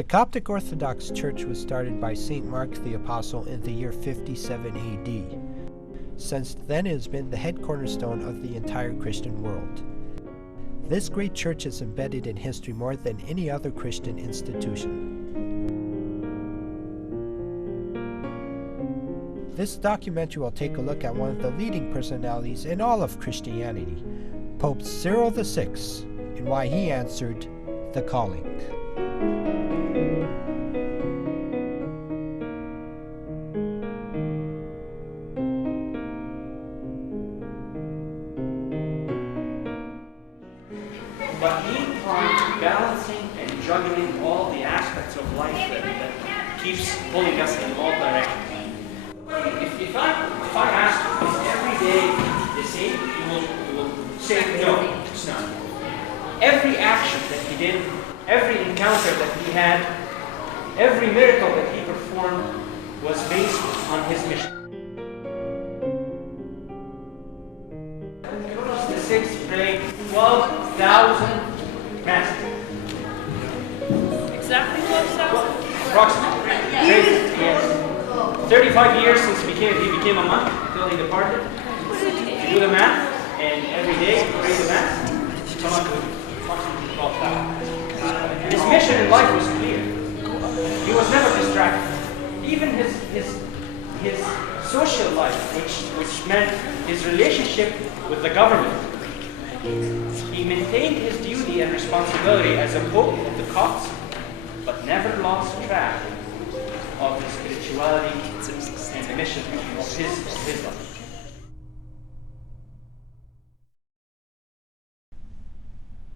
The Coptic Orthodox Church was started by St. Mark the Apostle in the year 57 AD. Since then it has been the head cornerstone of the entire Christian world. This great church is embedded in history more than any other Christian institution. This documentary will take a look at one of the leading personalities in all of Christianity, Pope Cyril the 6th, and why he answered the calling. But meantime, balancing and juggling all the aspects of life that keeps pulling us in all directions. If I ask you, is every day the same? You will say, no, it's not. Every action that he did, every encounter that he had, every miracle that he performed was based on his mission. Cyril the 6th prayed 12,000 masses. Exactly 12,000? Approximately. Yes. 35 years since he became a monk until he departed. If you do the math, and every day pray the mass, you come up with approximately 12,000. His mission in life was clear. He was never distracted. Even his social life, which meant his relationship with the government, he maintained his duty and responsibility as a pope of the Copts, but never lost track of his spirituality and the mission of his life.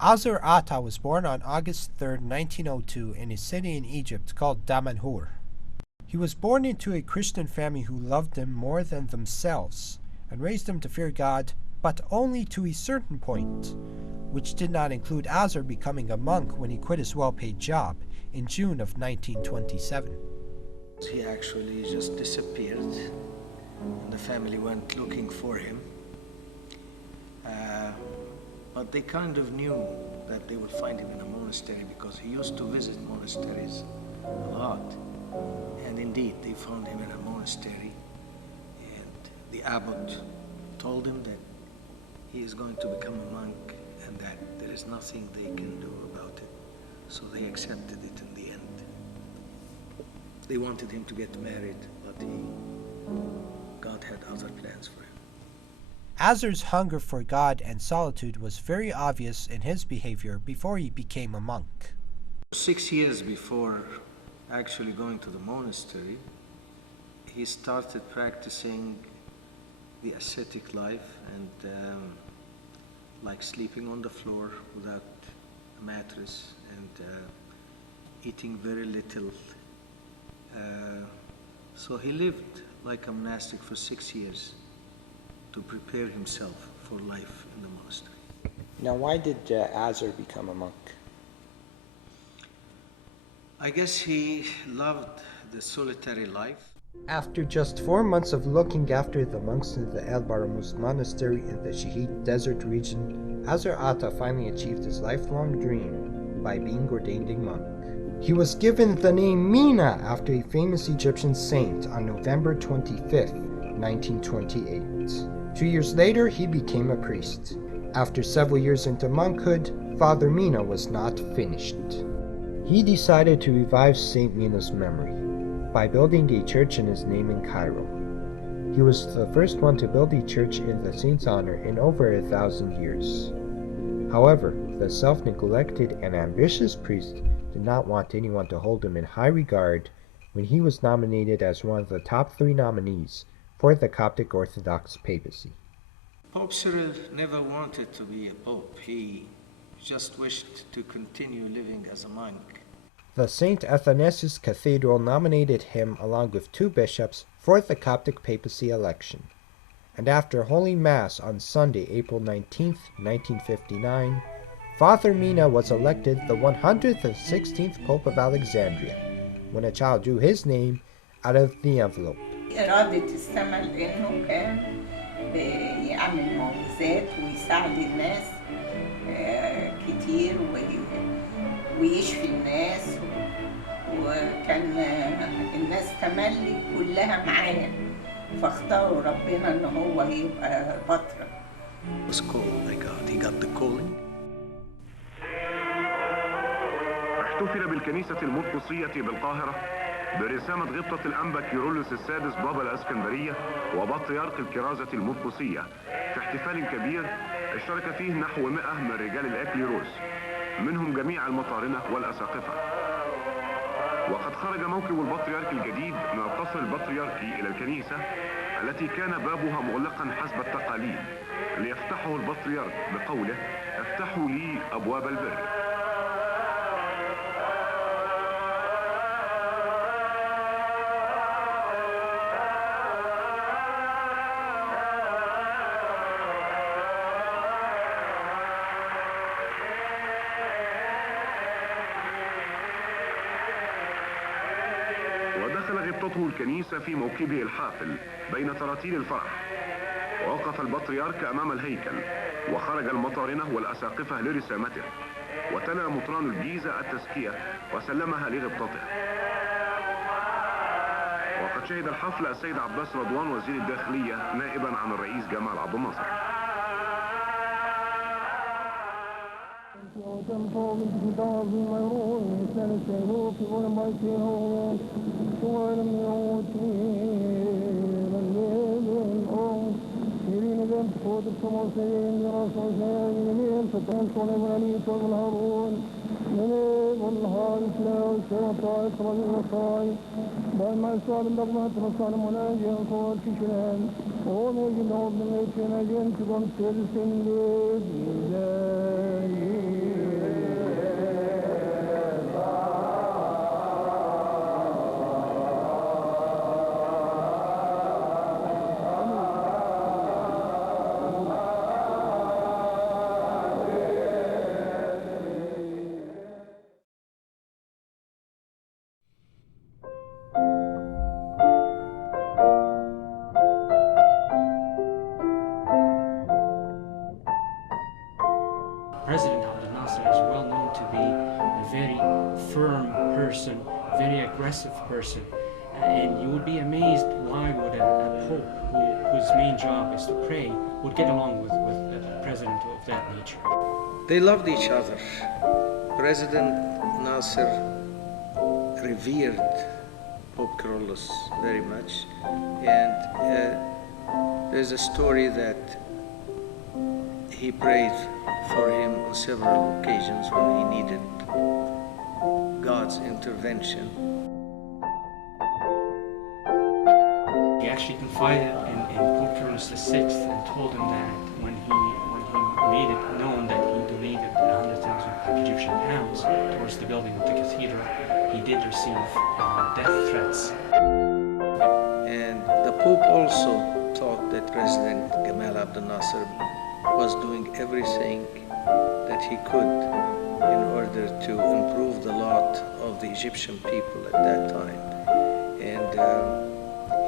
Azur Ata was born on August 3, 1902 in a city in Egypt called Damanhur. He was born into a Christian family who loved him more than themselves and raised him to fear God, but only to a certain point, which did not include Azur becoming a monk when he quit his well-paid job in June of 1927. He actually just disappeared, and the family went looking for him. But they kind of knew that they would find him in a monastery because he used to visit monasteries a lot. And indeed, they found him in a monastery, and the abbot told him that he is going to become a monk and that there is nothing they can do about it. So they accepted it in the end. They wanted him to get married, but God had other plans for him. Azur's hunger for God and solitude was very obvious in his behavior before he became a monk. 6 years before actually going to the monastery, he started practicing the ascetic life and like sleeping on the floor without a mattress and eating very little. So he lived like a monastic for 6 years to prepare himself for life in the monastery. Now, why did Azur become a monk? I guess he loved the solitary life. After just 4 months of looking after the monks in the El Baramuz monastery in the Shahid Desert region, Azur Ata finally achieved his lifelong dream by being ordained a monk. He was given the name Mina after a famous Egyptian saint on November 25th, 1928. 2 years later, he became a priest. After several years into monkhood, Father Mina was not finished. He decided to revive Saint Mina's memory by building a church in his name in Cairo. He was the first one to build a church in the saint's honor in over 1,000 years. However, the self-neglected and ambitious priest did not want anyone to hold him in high regard when he was nominated as one of the top 3 nominees for the Coptic Orthodox papacy. Pope Cyril never wanted to be a pope. He just wished to continue living as a monk. The St. Athanasius Cathedral nominated him along with 2 bishops for the Coptic papacy election. And after Holy Mass on Sunday, April 19, 1959, Father Mina was elected the 116th Pope of Alexandria, when a child drew his name out of the envelope. إرادة السماء لأنه كان يعمل معجزات ويساعد الناس كتير ويشفي الناس كان الناس تملي كلها معاه، فاختاروا ربنا ان هو يبقى بطرك. Was called by God. He got the calling. احتفل بالكنيسة المطرسية بالقاهرة برسامة غبطة الأنبا كيرلس السادس بابا الإسكندرية وبطريرك الكرازة المطرسية في احتفال كبير اشترك فيه نحو 100 من رجال الإكليروس، منهم جميع المطارنة والأساقفة. وقد خرج موكب البطريرك الجديد من القصر البطريركي إلى الكنيسة التي كان بابها مغلقا حسب التقاليد، ليفتحه البطريرك بقوله: افتحوا لي أبواب البر. ودخل غبطته الكنيسة في موكبه الحافل بين تراتيل الفرح، ووقف البطريرك أمام الهيكل، وخرج المطارنة والأساقفة لرسامته، وتلا مطران الجيزة التزكية وسلمها لغبطته. وقد شهد الحفل السيد عباس رضوان وزير الداخلية نائبا عن الرئيس جمال عبد الناصر. President Abdel Nasser is well known to be a very firm person, very aggressive person, and you would be amazed why would a pope whose main job is to pray would get along with a president of that nature. They loved each other. President Nasser revered Pope Cyrillus very much, and there's a story that he prayed for him on several occasions when he needed God's intervention. He actually confided in Pope Cyril the 6th and told him that when he made it known that he donated 100,000 Egyptian pounds towards the building of the cathedral, he did receive death threats. And the Pope also thought that President Gamal Abdel Nasser was doing everything that he could in order to improve the lot of the Egyptian people at that time. And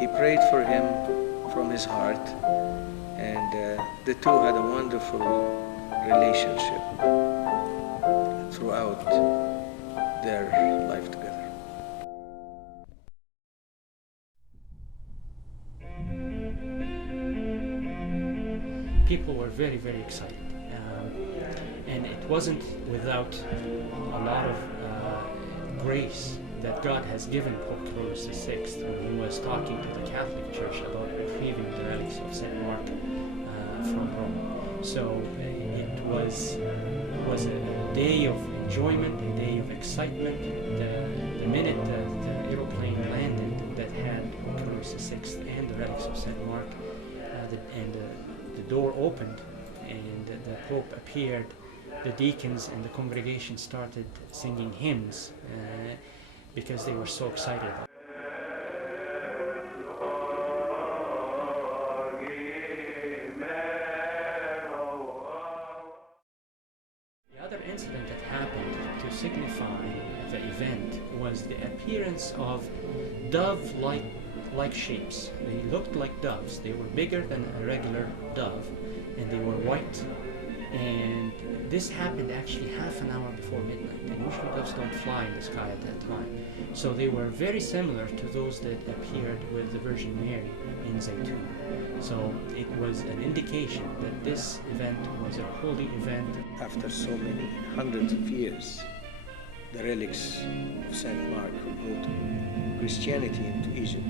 he prayed for him from his heart, and the two had a wonderful relationship throughout their life together. People were very, very excited. And it wasn't without a lot of grace that God has given Pope Cyril the 6th when he was talking to the Catholic Church about retrieving the relics of St. Mark from Rome. So it was a day of enjoyment, a day of excitement. The minute the aeroplane landed that had Pope Cyril the 6th and the relics of St. Mark, the door opened and the Pope appeared, the deacons and the congregation started singing hymns because they were so excited. The other incident that happened to signify the event was the appearance of dove-like shapes. They looked like doves. They were bigger than a regular dove, and they were white And this happened actually half an hour before midnight, and usually doves don't fly in the sky at that time. So they were very similar to those that appeared with the Virgin Mary in Zaytun. So it was an indication that this event was a holy event. After so many hundreds of years, the relics of Saint Mark, who brought Christianity into Egypt,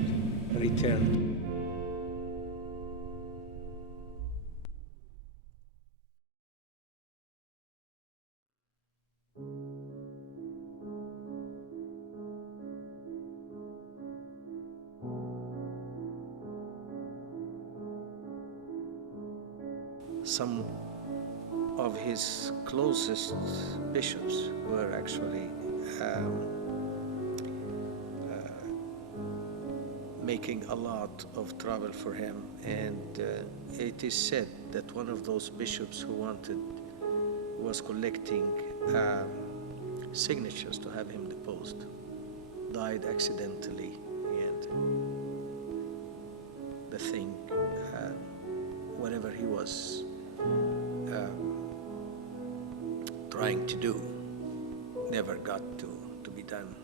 returned. Some of his closest bishops were actually making a lot of trouble for him, and it is said that one of those bishops who was collecting signatures to have him deposed, died accidentally, and the thing, whatever he was trying to do, never got to be done.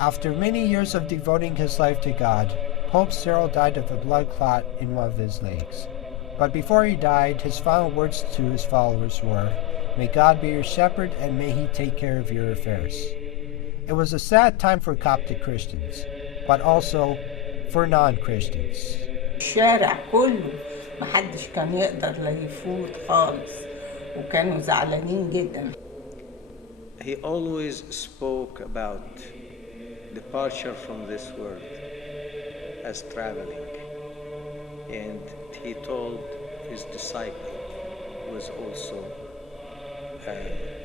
After many years of devoting his life to God, Pope Cyril died of a blood clot in one of his legs. But before he died, his final words to his followers were, "May God be your shepherd, and may he take care of your affairs." It was a sad time for Coptic Christians, but also for non-Christians. الشارع كله محدش كان يقدر لا يفوت خالص وكانوا زعلانين جدا. He always spoke about departure from this world as traveling, and he told his disciple, who was also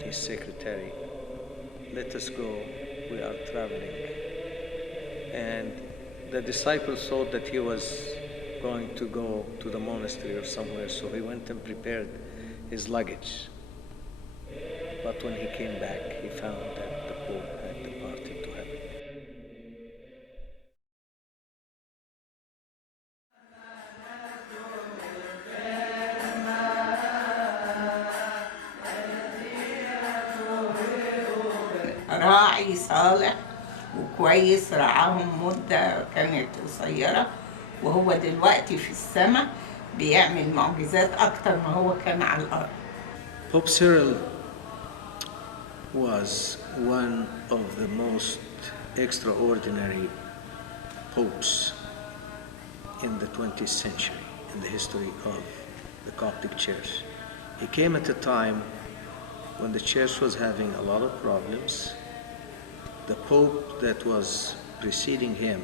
his secretary, "Let us go, we are traveling." And the disciple thought that he was going to go to the monastery or somewhere, so he went and prepared his luggage. But when he came back, he found that the Pope had departed to heaven. راعي صالح وكويس، رعاهم مدة كانت قصيرة، وهو دلوقتي في السماء بيعمل معجزات أكتر ما هو كان على الأرض. Pope Cyril was one of the most extraordinary popes in the 20th century in the history of the Coptic Church. He came at a time when the Church was having a lot of problems. The Pope that was preceding him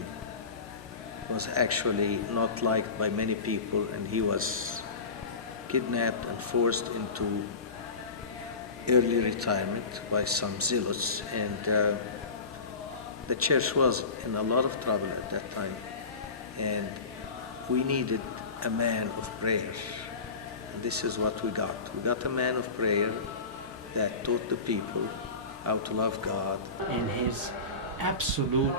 was actually not liked by many people, and he was kidnapped and forced into early retirement by some zealots, and the church was in a lot of trouble at that time, and we needed a man of prayer, and this is what we got. We got a man of prayer that taught the people how to love God. In his absolute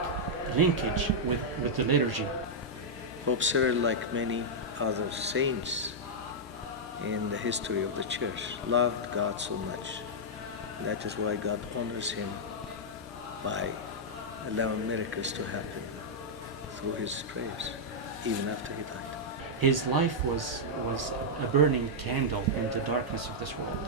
linkage with the liturgy. Pope Cyril, like many other saints in the history of the church, loved God so much. That is why God honors him by allowing miracles to happen through his prayers, even after he died. His life was a burning candle in the darkness of this world.